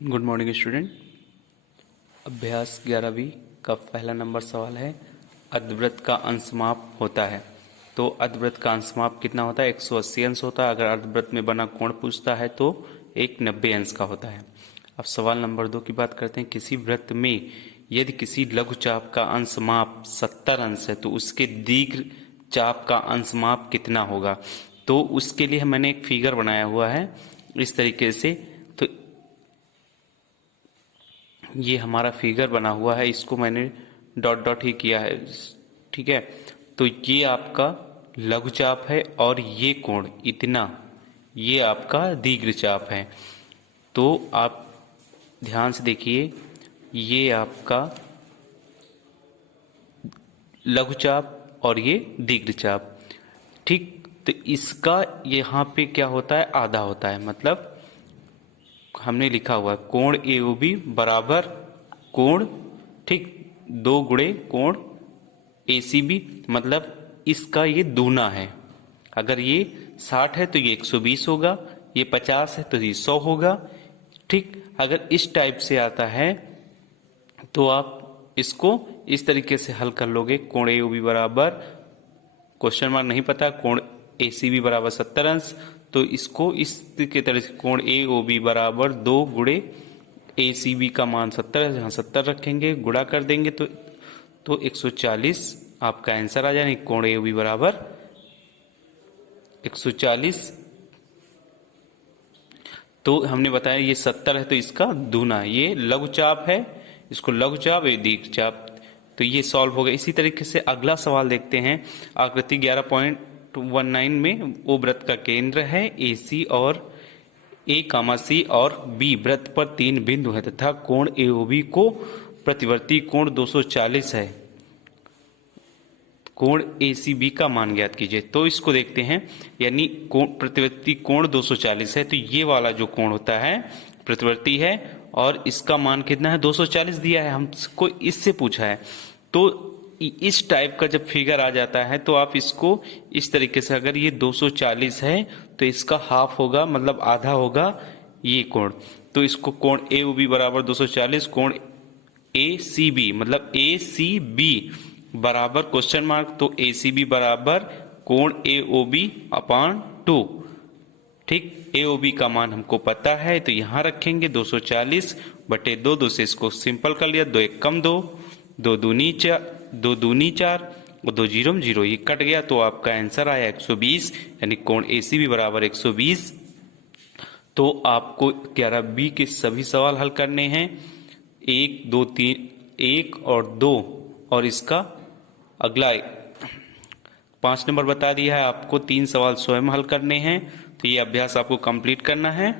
Good morning student. अभ्यास 11वीं का पहला नंबर सवाल है, अर्धवृत्त का अंशमाप होता है। तो अर्धवृत्त का अंशमाप कितना होता है? 180 अंश होता है। अगर अर्धवृत्त में बना कोण पूछता है तो एक 90 अंश का होता है। अब सवाल नंबर 2 की बात करते हैं। किसी वृत्त में यदि किसी लघुचाप का अंशमाप 70 अंश है तो उसके दीर्घ चाप का अंशमाप कितना होगा? तो उसके लिए मैंने एक फिगर बनाया हुआ है इस तरीके से। तो ये हमारा फिगर बना हुआ है, इसको मैंने डॉट डॉट ही किया है, ठीक है। तो ये आपका लघुचाप है और ये कोण इतना, ये आपका दीर्घचाप है। तो आप ध्यान से देखिए, ये आपका लघुचाप और ये दीर्घचाप, ठीक। तो इसका यहाँ पे क्या होता है? आधा होता है। मतलब हमने लिखा हुआ है कोण एओबी बराबर कोण, ठीक, 2 गुणे कोण एसीबी। मतलब इसका ये दूना है। अगर ये 60 है तो ये 120 होगा, ये 50 है तो ये 100 होगा, ठीक। अगर इस टाइप से आता है तो आप इसको इस तरीके से हल कर लोगे। कोण एओबी बराबर क्वेश्चन मार्क नहीं पता, कोण एसीबी बराबर 70 अंश। तो इसको इस के तरह से कोण एओबी बराबर 2 गुणे एसीबी का मान 70 है, जहाँ 70 रखेंगे गुणा कर देंगे तो 140 आपका आंसर आ जाएगा। कोण एओबी बराबर 140। तो हमने बताया ये 70 है तो इसका दूना, ये लघुचाप है, इसको लघुचाप ये दीर्घचाप। तो ये सॉल्व हो गया। इसी तरीके से अगला सवाल देखते हैं। आकृति 11.19 में ओ वृत्त का केंद्र है AC और A, C और B वृत्त पर 3 बिंदु है तथा कोण AOB को प्रतिवर्ती कोण 240 है। कोण ACB का मान ज्ञात कीजिए। तो इसको देखते हैं। यानी कोण प्रतिवर्ती कोण 240 है तो ये वाला जो कोण होता है प्रतिवर्ती है और इसका मान कितना है? 240 दिया है, हमको इससे पूछा है। तो इस टाइप का जब फिगर आ जाता है तो आप इसको इस तरीके से, अगर ये 240 है तो इसका हाफ होगा, मतलब आधा होगा ये कोण। तो इसको कोण AOB बराबर 240, कोण ACB मतलब ACB बराबर क्वेश्चन मार्क, तो ACB बराबर कोण AOB अपान 2, ठीक। AOB का मान हमको पता है तो यहां रखेंगे 240 बटे 2, 2 से इसको सिंपल कर लिया, 2 एक कम 2, 2 दूनी 4 और 2 जीरो में 0, ये कट गया। तो आपका आंसर आया 120, यानी कोण ACB बराबर 120। तो आपको 11B के सभी सवाल हल करने हैं, 1 2 3 1 और 2, और इसका अगला 5 नंबर बता दिया है। आपको 3 सवाल स्वयं हल करने हैं। तो ये अभ्यास आपको कंप्लीट करना है।